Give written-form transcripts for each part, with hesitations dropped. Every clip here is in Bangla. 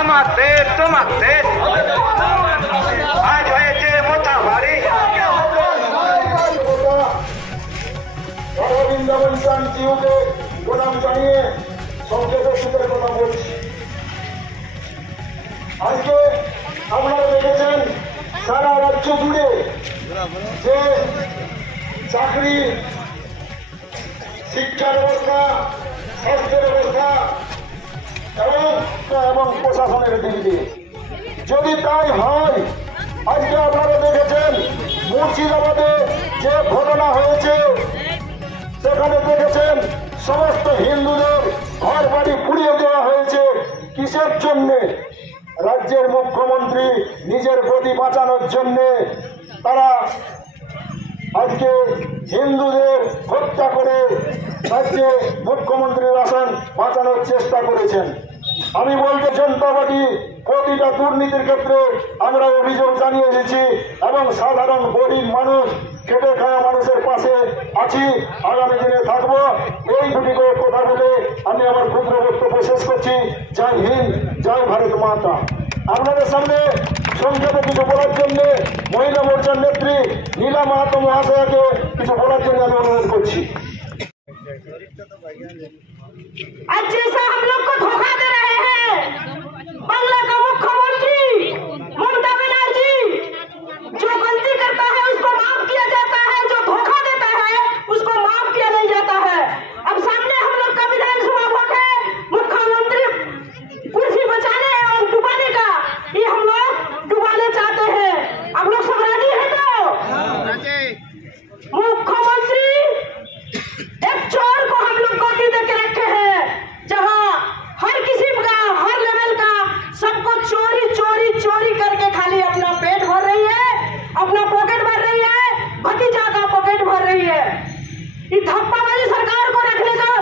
আমাদের তোমাদের আজ হয়েছে মোটা বাড়ি। বৃন্দাবন শান্তিকে প্রণাম জানিয়ে সংক্ষেপে সুখের কথা বলছি। আজকে আপনারা দেখেছেন সারা রাজ্য জুড়ে যে চাকরি, শিক্ষা ব্যবস্থা, স্বাস্থ্য ব্যবস্থা এবং প্রশাসনের দিক দিয়ে যদি তাই হয়, আজকে আপনারা দেখেছেন মুর্শিদাবাদে যে ঘটনা হয়েছে, সেখানে দেখেছেন সমস্ত হিন্দুদের ঘর বাড়ি পুড়িয়ে দেওয়া হয়েছে। কিসের জন্যে? রাজ্যের মুখ্যমন্ত্রী নিজের গতি বাঁচানোর জন্যে তারা আজকে হিন্দুদের হত্যা করে রাজ্যে মুখ্যমন্ত্রীর আসন বাঁচানোর চেষ্টা করেছেন। আমি বলতে জনতা পার্টি প্রতিটা দুর্নীতির ক্ষেত্রে আমরা অভিযোগ জানিয়ে এসেছি এবং সাধারণ গরিব মানুষ, খেটে খাওয়া মানুষের পাশে আছি, আগামী দিনে থাকবো। এই দুটি করে কথা বলে আমি আমার ক্ষুদ্র বক্তব্য শেষ করছি। জয় হিন্দ, জয় ভারত মাতা। আপনাদের সামনে সংক্ষেপে কিছু বলার জন্য মহিলা মোর্চার নেত্রী নীলা মাহাতো মহাশয়াকে কিছু বলার জন্য আমি অনুরোধ করছি। आज जैसा हम लोग को धोखा दे रहे हैं बांग्ला का मुख्यमंत्री ममता बनर्जी, जो गलती करता है उसको माफ किया जाता है, जो धोखा देता है उसको माफ किया नहीं जाता है। अब सामने हम लोग का विधानसभा वोट है, मुख्यमंत्री कुर्सी बचाने और डुबाने का, ये हम लोग डुबाने चाहते हैं। आप लोग सब राजी है? तो मुख्यमंत्री एक चोर को हम लोग गोदी दे के रखे हैं, जहां हर किस्म का, हर लेवल का सबको चोरी चोरी चोरी करके खाली अपना पेट भर रही है, अपना पॉकेट भर रही है, भतीजा का पॉकेट भर रही है। ये धप्पा वाली सरकार को रखने का,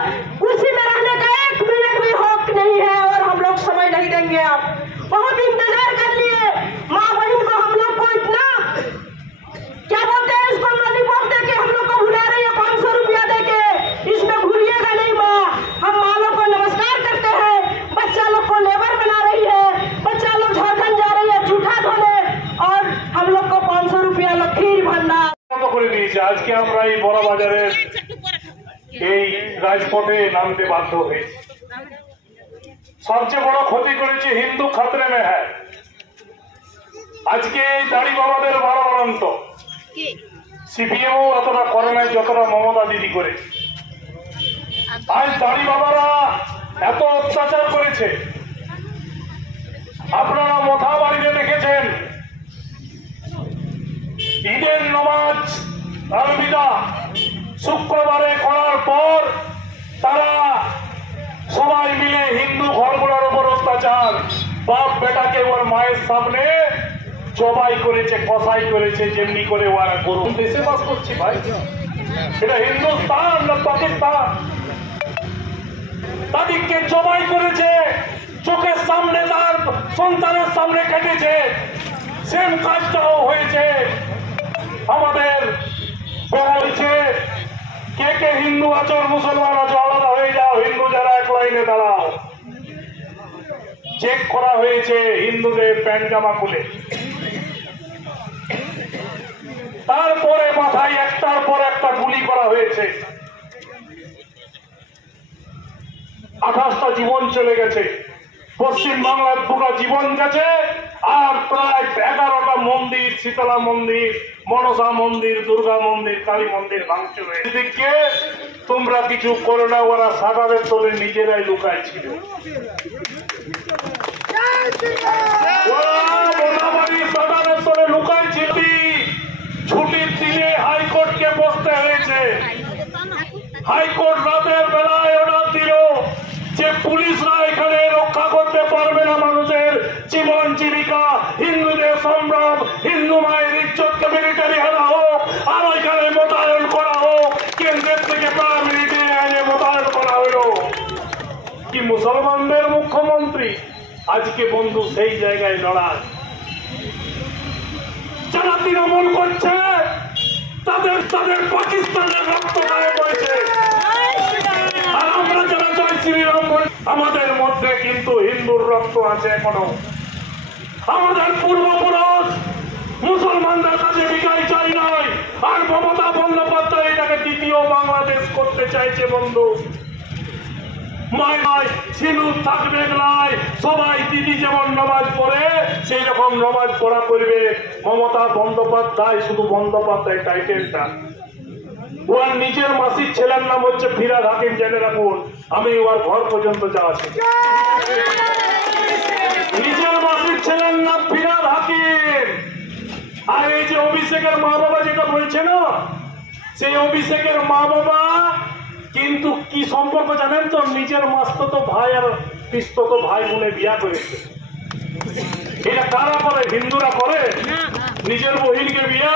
कुर्सी में रहने का 1 मिनट भी हक नहीं है और हम लोग समय नहीं देंगे। आप बहुत इंतजार कर लिए, माँ बहन को हम लोग को इतना क्या बोलते हैं, इसको लॉलीपॉप दे के हम लोग को भुला रही है, 500 रुपया दे के। इसमें भूलिएगा नहीं माँ, हम माँ लोग को नमस्कार करते हैं। बच्चा लोग को लेबर बना रही है, बच्चा लोग झारखंड जा रही है जूठा धोने, और हम लोग को 500 रुपया लखीर भंडार করে দিয়েছে। আজকে আমরা এই বড় বাজারের এই রাজপথে নামতে বাধ্য হয়েছি। সবচেয়ে বড় ক্ষতি করেছে হিন্দু খাতরে মে হ্যায়। আজকে এই দাড়ি বাবাদের বাড়াবাড়ন্ত সিপিএমও অতটা করে নাই যতটা মমতা দিদি করে। আজ দাড়ি বাবারা এত অত্যাচার করেছে, আপনারা মোথা বাড়িতে দেখেছেন ঈদের নামাজ আলবিদা শুক্রবারে করার পর তারা সবাই মিলে হিন্দু ঘরগুলোর উপর অত্যাচার, বাপ বেটাকে ওর মায়ের সামনে জবাই করেছে, কসাই করেছে, যেমনি করে ওরা গরু। দেশে বাস করছি ভাই, এটা হিন্দুস্তান না পাকিস্তান? তাদেরকে জবাই করেছে, চোখের সামনে তার সন্তানের সামনে কেটেছে। সেম কাজটাও হয়েছে আমাদের হয়েছে। কে কে হিন্দু আছো, মুসলমান আছো, আলাদা হয়ে যাও, হিন্দু যারা এক লাইনে দাঁড়াও। চেক করা হয়েছে হিন্দুদের প্যান্ট জামা খুলে, তারপরে মাথায় একটার পর একটা গুলি করা হয়েছে। 28টা জীবন চলে গেছে, পশ্চিম বাংলার 2টা জীবন গেছে, আর প্রায় 11টা মন্দির, শীতলা মন্দির, মনসা মন্দির, দুর্গা মন্দির, কালী মন্দির ভাঙচুর হয়েছে। এদিকে তোমরা কিছু করো না, ওরা সাদারের তলে নিজেরাই লুকায় ছিল। সাদারের তলে লুকায় ছিল। ছুটির দিনে হাইকোর্টকে বসতে হয়েছে। হাইকোর্ট রাতের বেলায় অর্ডার দিল যে পুলিশরা এখানে রক্ষা করতে পারবে না মানুষের জীবন জীবিকা, হিন্দুদের সম্ভ্রম, হিন্দু মায়ের ইজ্জতকে মিলিটারি আনা হোক, আর ওইখানে মোতায়েন করা হোক। কেন্দ্রের থেকে প্যারামিলিটারি আইনে মোতায়েন করা হইল। কি মুসলমানদের মুখ্যমন্ত্রী আজকে বন্ধু সেই জায়গায় লড়ায়। যারা তৃণমূল করছে তাদের তাদের পাকিস্তানের রক্ত গায়ে পড়েছে, আর আমরা যারা জয় শ্রীরাম আমাদের মধ্যে মধ্যে কিন্তু হিন্দুর রক্ত আছে এখনো। আমাদের পূর্বপুরুষ মুসলমানদের কাছে ভিখারি চাই নাই, আর মমতা বন্দ্যোপাধ্যায় এটাকে দ্বিতীয় বাংলাদেশ করতে চাইছে। বন্ধু, মায় সিঁদুর থাকবে নাই, সবাই দিদি যেমন নামাজ পড়ে সেই রকম নামাজ পড়া করবে। মমতা বন্দ্যোপাধ্যায় শুধু বন্দ্যোপাধ্যায় টাইটেলটা, ওর নিজের মাসির ছেলের নাম হচ্ছে ফিরাদ হাকিম, জেনে রাখুন। আমি ওর ঘর পর্যন্ত যাচ্ছি, নিজের মাসির ছেলের নাম ফিরাদ হাকিম। আর এই যে অভিষেকের মা বাবা যেটা বলছে না, সেই অভিষেকের মা বাবা কিন্তু কি সম্পর্ক জানেন তো? নিজের মাস্তুত ভাই আর পিস্তত ভাই বোনে বিয়া করেছে। এটা কারা করে? হিন্দুরা করে নিজের বহিনকে বিয়া।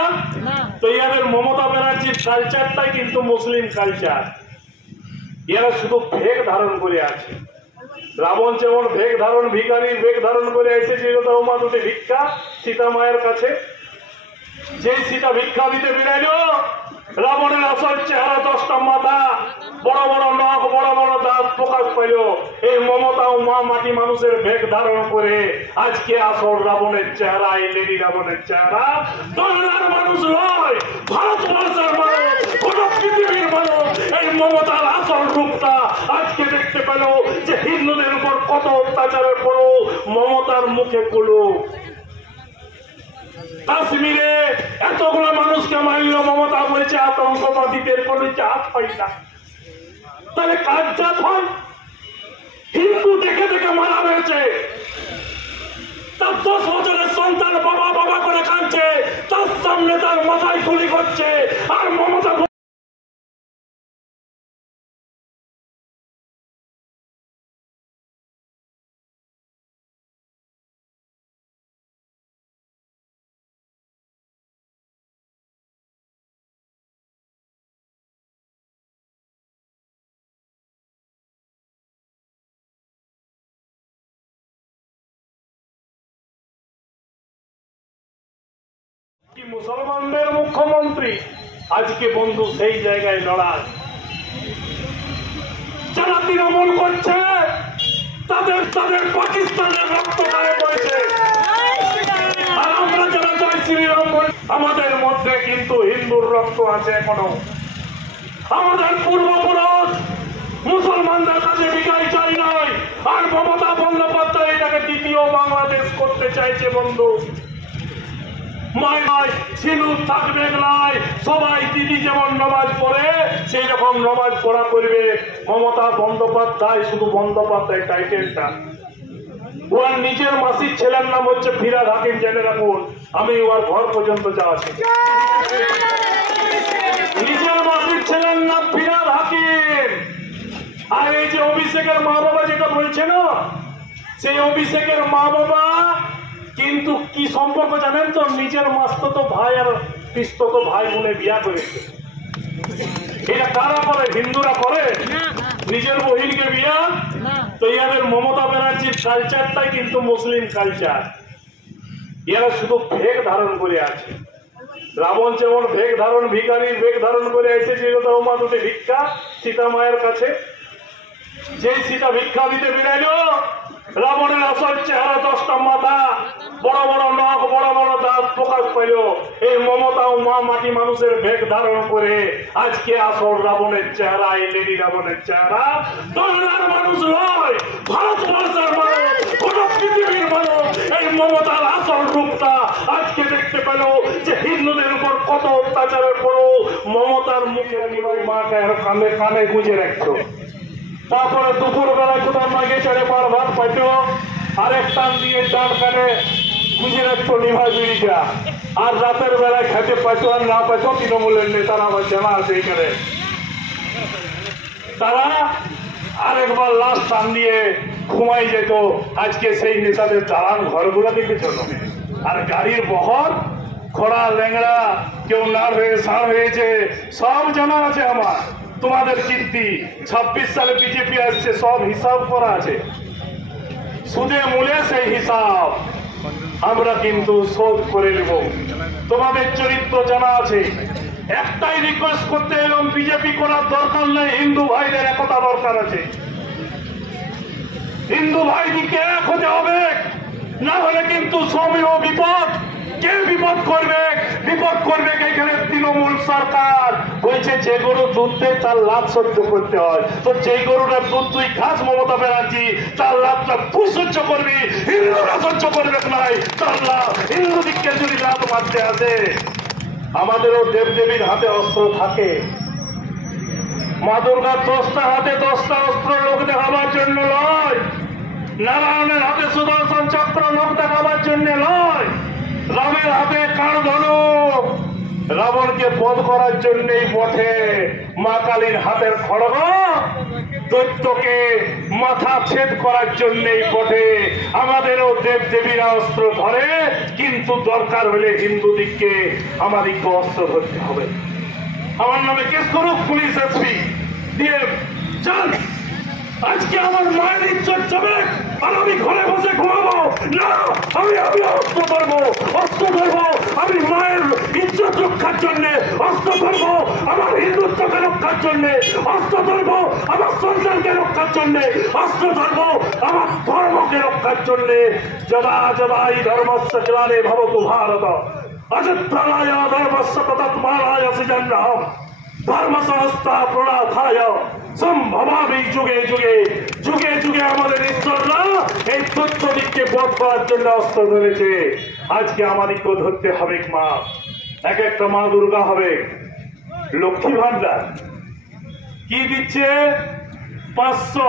তো ইয়াদের মমতা ব্যানার্জির কালচারটাই কিন্তু মুসলিম কালচার। এরা শুধু ভেগ ধারণ করে আছে। রাবণ যেমন ভেগ ধারণ, ভিখারির ভেগ ধারণ করে এসেছে মা দুটি ভিক্ষা সীতা মায়ের কাছে। যে সীতা ভিক্ষা দিতে বেরাইল, রাবণের আসল চেহারা, 10টা মাথা, বড় বড় নখ, বড় বড় দাঁত প্রকাশ পাইল। এই মমতা ও মা মাটি মানুষের ভেগ ধারণ করে আজকে আসল রাবণের চেহারা, এই লেডি রাবণের চেহারা। বাংলার মানুষ নয়, ভারতবর্ষের মানুষ, গোটা পৃথিবীর মানুষ এই মমতার আসল রূপটা আজকে দেখতে পেল, যে হিন্দুদের উপর কত অত্যাচারের পরও মমতার মুখে কুলো। কাশ্মীরে এতগুলো মানুষকে মারল, মমতা বলেছে আতঙ্কবাদীদের কোনো জাত হয় না। তাহলে কার জাত হয়? হিন্দু দেখে দেখে মারা হয়েছে, তার 10 বছরের সন্তান বাবা বাবা করে কাঁদছে, তার সামনে তার মাথায় গুলি করছে, আর মমতা মুসলমানদের মুখ্যমন্ত্রী আজকে বন্ধু সেই জায়গায় লড়ায়। যারা তৃণমূল করছে তাদের পাকিস্তানের রক্ত গায়ে পড়েছে, আর আমরা যারা জয় শ্রীরাম বলি, আমাদের মধ্যে কিন্তু হিন্দুর রক্ত আছে এখনো। আমাদের পূর্বপুরুষ মুসলমানদের কাছে ভিখারি চাই নাই, আর মমতা বন্দ্যোপাধ্যায় এটাকে দ্বিতীয় বাংলাদেশ করতে চাইছে। বন্ধু, মায় সিঁদুর থাকবে নাই, সবাই দিদি যেমন নামাজ পড়ে সেই রকম নামাজ পড়া করবে। মমতা বন্দ্যোপাধ্যায় শুধু বন্দ্যোপাধ্যায় টাইটেলটা, ওর নিজের মাসির ছেলের নাম হচ্ছে ফিরাদ হাকিম, জেনে রাখুন। আমি ওর ঘর পর্যন্ত যাচ্ছি, নিজের মাসির ছেলের নাম ফিরাদ হাকিম। আর এই যে অভিষেকের মা বাবা যেটা বলছে না, সেই অভিষেকের মা বাবা কিন্তু কি সম্পর্ক জানেন তো? নিজের মাস্তুত ভাই আর পিস্তত ভাই বোনে বিয়া করেছে। এটা কারা করে? হিন্দুরা করে নিজের বহিনকে বিয়া। তো ইয়াদের মমতা ব্যানার্জির কালচারটাই কিন্তু মুসলিম কালচার। এরা শুধু ভেগ ধারণ করে আছে। রাবণ যেমন ভেগ ধারণ, ভিখারির ভেগ ধারণ করে এসেছে মা দুটি ভিক্ষা সীতা মায়ের কাছে। যে সীতা ভিক্ষা দিতে বেরাইল, রাবণের আসল চেহারা, 10টা মাথা, বড় বড় নখ, বড় বড় দাঁত প্রকাশ পাইল। এই মমতা ও মা মাটি মানুষের ভেগ ধারণ করে আজকে আসল রাবণের চেহারা, এই লেডি রাবণের চেহারা। বাংলার মানুষ নয়, ভারতবর্ষের মানুষ, গোটা পৃথিবীর মানুষ এই মমতার আসল রূপটা আজকে দেখতে পেল, যে হিন্দুদের উপর কত অত্যাচারের পরও মমতার মুখে মাকে কানে কানে গুঁজে রাখতো। তারপরে দুপুর বেলায় কোথাও মাগে চড়ে পার ভাত পাইত, আরেক টান দিয়ে ডান কানে গুঁজে রাখতো নিভা বিড়িটা। আর রাতের বেলায় খেতে পাইতো আর না পাইতো তৃণমূলের নেতারা আমার জানা আছে এখানে, তারা আরেকবার লাশ টান দিয়ে ঘুমাই যেত। আজকে সেই নেতাদের দালান ঘরগুলো দেখেছ, আর গাড়ির বহর খোড়া ল্যাংড়া, কেউ নার হয়ে ষাঁড় হয়েছে, সব জানা আছে আমার। তোমাদের কীর্তি 26 সালে বিজেপি আসছে, সব হিসাব করা আছে, সুদে মূলে সেই হিসাব আমরা কিন্তু শোধ করে নেব। তোমাদের চরিত্র জানা আছে। একটাই রিকোয়েস্ট করতে এলাম, বিজেপি করার দরকার নেই, হিন্দু ভাইদের একতা দরকার আছে। হিন্দু ভাইদিকে এক হতে হবে, না হলে কিন্তু শ্রমেও বিপদ। কে বিপদ করবে? বিপদ করবে এখানে তৃণমূল সরকার। বলছে যে গরু দুধ দেয় তার লাভ সহ্য করতে হয়, তো যে গরুটা দুধ তুই খাস মমতা ব্যানার্জি, তার লাভটা তুই সহ্য করবি, হিন্দুরা সহ্য করবে নাই তার লাভ। হিন্দু দিককে যদি লাভ মারতে আসে, আমাদেরও দেবদেবীর হাতে অস্ত্র থাকে। মা দুর্গার 10টা হাতে 10টা অস্ত্র লোক দেখাবার জন্য নয়, নারায়ণের হাতে সুদর্শন চক্র লোক দেখাবার জন্য নয়, রামের হাতে কার ধনুক রাবণকে বধ করার জন্যই বটে, মা কালীর হাতের খড়গ দৈত্যকে মাথা ছেদ করার জন্যই বটে। আমাদেরও দেব দেবীরা অস্ত্র ধরে, কিন্তু দরকার হলে হিন্দু দিককে আমাদেরকে অস্ত্র ধরতে হবে। আমার নামে কেস করুক পুলিশ, এসপি দিয়ে চান। আজকে আমার মায়ের ইজ্জত যাবে আর আমি ঘরে বসে ঘুমাবো না। আমি অস্ত্র ধরবো, অস্ত্র ধরবো। আমি মায়ের ইজ্জত রক্ষার জন্য অস্ত্র ধরবো, আমার হিন্দুত্বকে রক্ষার জন্য অস্ত্র ধরবো, আমার সন্তানকে রক্ষার জন্য অস্ত্র ধরবো, আমার ধর্মকে রক্ষার জন্য। যদা যদা ই ধর্মস্য গ্লানে ভবতু ভারত অযত্রায় ধর্মস্য তৎমানায় সৃজন্নহম ধর্ম সংস্থা প্রণাথায় সম্ভবামি যুগে যুগে। যুগে যুগে আমাদের ঈশ্বররা এই তথ্য দিককে বধ করার জন্য অস্ত্র ধরেছে। আজকে আমাদেরকেও ধরতে হবে। মা এক একটা মা দুর্গা হবে। লক্ষ্মী ভান্ডার কি দিচ্ছে? 500